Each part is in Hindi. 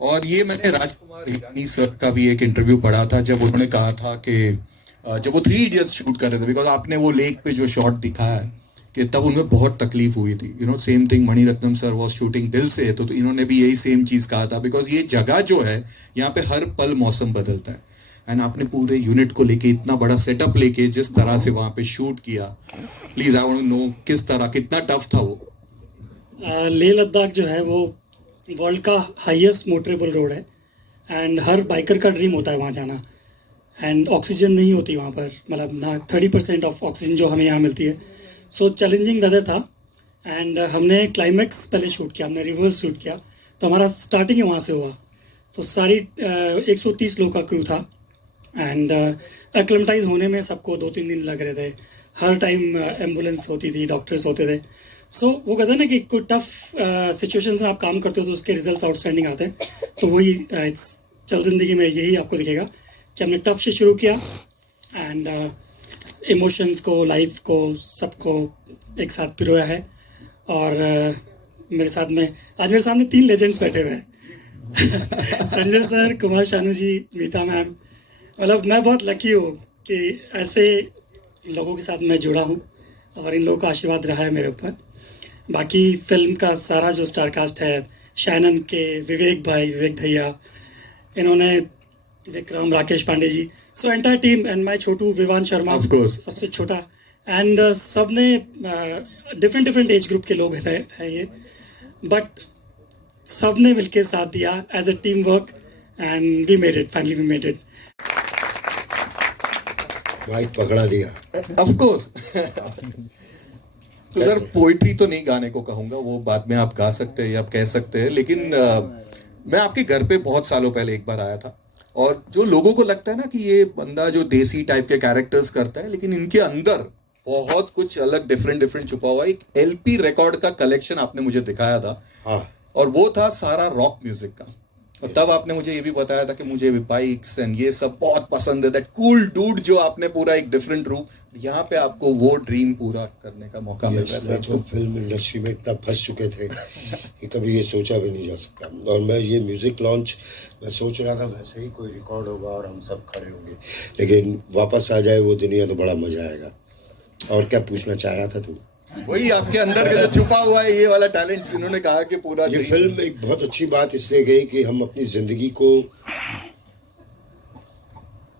और ये मैंने राजकुमार हिरानी सर का भी एक इंटरव्यू पढ़ा था, जब उन्होंने कहा था कि जब वो 3 इडियट्स शूट कर रहे थे, बिकॉज आपने वो लेक पे जो शॉट दिखाया है, कि तब उनमें बहुत तकलीफ हुई थी। Same thing Mani Ratnam sir was shooting Dil Se, तो इन्होंने भी यही सेम चीज़ कहा था, बिकॉज ये जगह जो है यहाँ पे हर पल मौसम बदलता है। एंड आपने पूरे यूनिट को लेके इतना बड़ा सेटअप लेके जिस तरह से वहाँ पे शूट किया, please I want to know किस तरह, कितना टफ था वो। लेह लद्दाख जो है वो वर्ल्ड का हाईएस्ट मोटरेबल रोड है एंड हर बाइकर का ड्रीम होता है वहाँ जाना। एंड ऑक्सीजन नहीं होती वहाँ पर, मतलब ना 30% ऑफ ऑक्सीजन जो हमें यहाँ मिलती है। सो चैलेंजिंग वेदर था एंड हमने क्लाइमैक्स पहले शूट किया, हमने रिवर्स शूट किया, तो हमारा स्टार्टिंग ही वहाँ से हुआ। तो सारी 130 लोग का क्रू था एंड एक्लेमेटाइज होने में सबको 2-3 दिन लग रहे थे। हर टाइम एम्बुलेंस होती थी, डॉक्टर्स होते थे। सो वो कहते हैं ना कि कोई टफ सिचुएशंस में आप काम करते हो तो उसके रिजल्ट्स आउटस्टैंडिंग आते हैं। तो वही चल ज़िंदगी में यही आपको दिखेगा कि हमने टफ से शुरू किया एंड इमोशंस को, लाइफ को, सबको एक साथ पिरोया है। और मेरे साथ में आज मेरे सामने 3 लेजेंड्स बैठे हुए हैं संजय सर, कुमार शानू जी, मीता मैम। मतलब मैं बहुत लकी हूँ कि ऐसे लोगों के साथ मैं जुड़ा हूँ और इन लोगों का आशीर्वाद रहा है मेरे ऊपर। बाकी फिल्म का सारा जो स्टार कास्ट है, शैनन के, विवेक भाई, विवेक भैया, इन्होंने, Vikram, Rakesh Pandey ji, so entire team and my छोटू विवान शर्मा सबसे छोटा। एंड सब ने डिफरेंट एज ग्रुप के लोग हैं ये, बट सब ने मिलके साथ दिया as a team work and we made it, finally we made it. Mike पकड़ा दिया ऑफ कोर्स तो सर पोइट्री तो नहीं गाने को कहूंगा, वो बाद में आप गा सकते हैं या आप कह सकते हैं, लेकिन मैं आपके घर पे बहुत सालों पहले एक बार आया था, और जो लोगों को लगता है ना कि ये बंदा जो देसी टाइप के कैरेक्टर्स करता है, लेकिन इनके अंदर बहुत कुछ अलग डिफरेंट छुपा हुआ है। एक एलपी रिकॉर्ड का कलेक्शन आपने मुझे दिखाया था। हाँ। और वो था सारा रॉक म्यूजिक का। और तब आपने मुझे ये भी बताया था कि मुझे बाइक्स एंड ये सब बहुत पसंद है, दैट कूल डूड, जो आपने पूरा एक डिफरेंट रूप, यहाँ पे आपको वो ड्रीम पूरा करने का मौका मिल रहा है। तो फिल्म इंडस्ट्री में इतना फंस चुके थे कि कभी ये सोचा भी नहीं जा सकता। और मैं ये म्यूजिक लॉन्च मैं सोच रहा था वैसे ही कोई रिकॉर्ड होगा और हम सब खड़े होंगे, लेकिन वापस आ जाए वो दुनिया तो बड़ा मजा आएगा। और क्या पूछना चाह रहा था तू? वही आपके अंदर का जो छुपा हुआ है ये वाला टैलेंट, उन्होंने कहा कि पूरा ये फिल्म एक बहुत अच्छी बात इसलिए गई कि हम अपनी जिंदगी को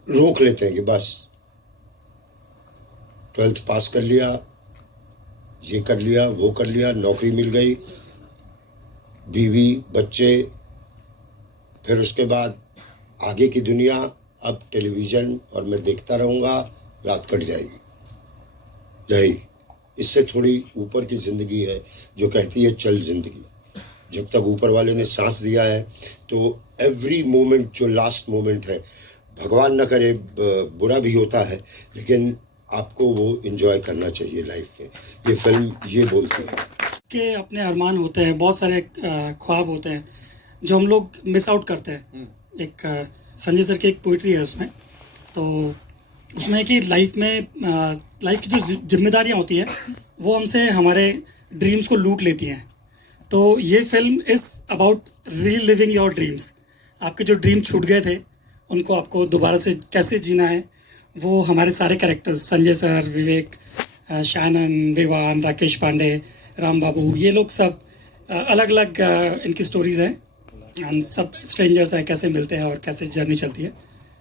रोक लेते हैं कि बस 12th पास कर लिया, ये कर लिया, वो कर लिया, नौकरी मिल गई, बीवी, बच्चे, फिर उसके बाद आगे की दुनिया, अब टेलीविज़न और मैं देखता रहूँगा, रात कट जाएगी। नहीं, इससे थोड़ी ऊपर की ज़िंदगी है जो कहती है चल ज़िंदगी। जब तक ऊपर वाले ने सांस दिया है तो एवरी मोमेंट जो लास्ट मोमेंट है, भगवान न करे बुरा भी होता है, लेकिन आपको वो एंजॉय करना चाहिए लाइफ में। ये फिल्म ये बोलती है कि अपने अरमान होते हैं, बहुत सारे ख्वाब होते हैं जो हम लोग मिस आउट करते हैं। एक संजय सर की एक पोइट्री है उसमें, तो उसमें है कि लाइफ की जो जिम्मेदारियाँ होती हैं वो हमसे हमारे ड्रीम्स को लूट लेती हैं। तो ये film is about reliving your dreams. आपके जो ड्रीम छूट गए थे उनको आपको दोबारा से कैसे जीना है, वो हमारे सारे कैरेक्टर्स, संजय सर, विवेक, शैनन, विवान, राकेश पांडे, राम बाबू, ये लोग सब अलग अलग इनकी स्टोरीज़ हैं एंड सब स्ट्रेंजर्स हैं, कैसे मिलते हैं और कैसे जर्नी चलती है।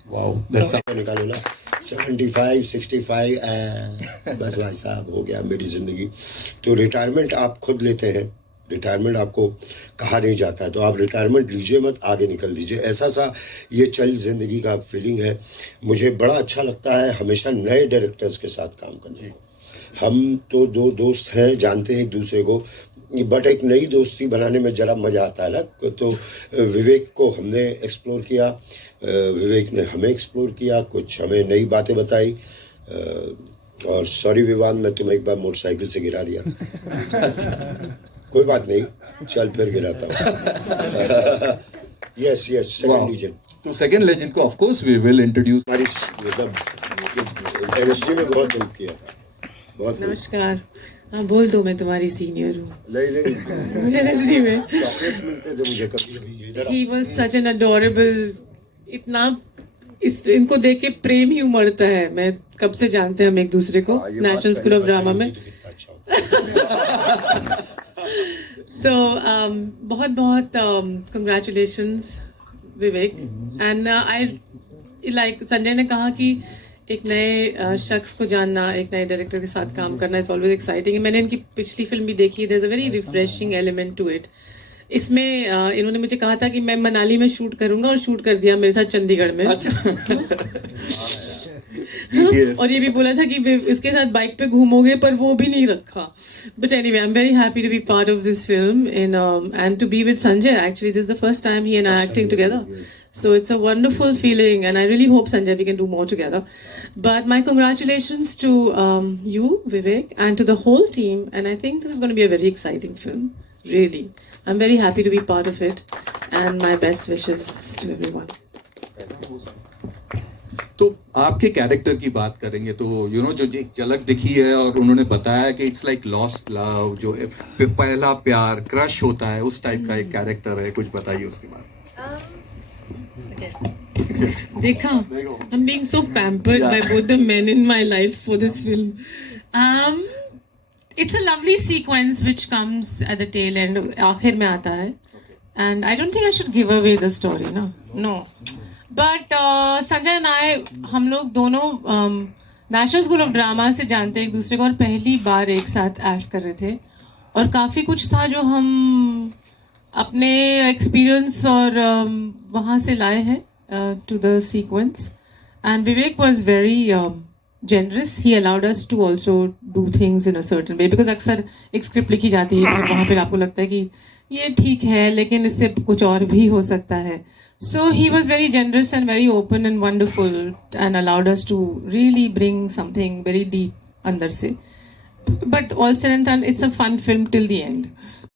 वाओ, दैट्स निकालो ना 75, 65 बस भाई साहब हो गया मेरी ज़िंदगी। तो रिटायरमेंट आप खुद लेते हैं, रिटायरमेंट आपको कहा नहीं जाता है, तो आप रिटायरमेंट लीजिए मत, आगे निकल दीजिए। ऐसा सा ये चल ज़िंदगी का फीलिंग है। मुझे बड़ा अच्छा लगता है हमेशा नए डायरेक्टर्स के साथ काम करने को। हम तो 2 दोस्त हैं, जानते हैं एक दूसरे को, बट एक नई दोस्ती बनाने में ज़रा मज़ा आता है ना। तो विवेक को हमने एक्सप्लोर किया, विवेक ने हमें एक्सप्लोर किया, कुछ हमें नई बातें बताई। और सॉरी विवान, मैं तुम्हें एक बार मोटरसाइकिल से गिरा दिया कोई बात नहीं, चल फिर गिराता हूँ। Yes second legend. तो सेकंड लेजेंड को of course we will introduce. हमारी मतलब इंडस्ट्री में बहुत हेल्प किया था, बहुत। नमस्कार, हाँ बोल दो, मैं तुम्हारी सीनियर हूँ नहीं इंडस्ट्री में। चॉकलेट्स मिलते थे मुझे कभी कभी। He was such an adorable. इतना इनको देख के प्रेम ही उमड़ता है. मैं कब से जानते हैं हम एक दूसरे को नेशनल स्कूल ऑफ ड्रामा में. तो बहुत बहुत congratulations Vivek. And I like Sanjay ने कहा कि एक नए शख्स को जानना, एक नए डायरेक्टर के साथ काम करना इज़ ऑलवेज एक्साइटिंग. मैंने इनकी पिछली फिल्म भी देखी. There is a very refreshing element to it. इसमें इन्होंने मुझे कहा था कि मैं मनाली में शूट करूंगा और शूट कर दिया मेरे साथ चंडीगढ़ में. और ये भी बोला था कि इसके साथ बाइक पे घूमोगे, पर वो भी नहीं रखा. But anyway I am very happy to be part of this film and to be with Sanjay. Actually this is the first time he and I acting together. So it's a wonderful feeling, and I really hope Sanjay we can do more together. But my congratulations to you, Vivek, and to the whole team. And I think this is going to be a very exciting film. Really, I'm very happy to be part of it, and my best wishes to everyone. तो आपके कैरेक्टर की बात करेंगे तो यू नो जो एक झलक दिखी है और उन्होंने बताया कि इट्स लाइक लॉस्ट लव, जो पहला प्यार क्रश होता है, उस टाइप का एक कैरेक्टर है. कुछ बताइए उसके बारे में. Dekha, I'm being so pampered by both the men in my life for this film. It's a lovely sequence which comes at the tail end. आखिर में आता है. And I don't think I should give away the story, no. But Sanjay and I, हम लोग दोनों नेशनल स्कूल ऑफ ड्रामा से जानते एक दूसरे को और पहली बार एक साथ एक्ट कर रहे थे. और काफ़ी कुछ था जो हम अपने एक्सपीरियंस और वहाँ से लाए हैं to the sequence. And Vivek was very generous. He allowed us to also do things in a certain way, because अक्सर एक स्क्रिप्ट लिखी जाती है और वहाँ पर आपको लगता है कि ये ठीक है लेकिन इससे कुछ और भी हो सकता है. So he was very generous and very open and wonderful and allowed us to really bring something very deep अंदर से. But all said and done, it's a fun film till the and.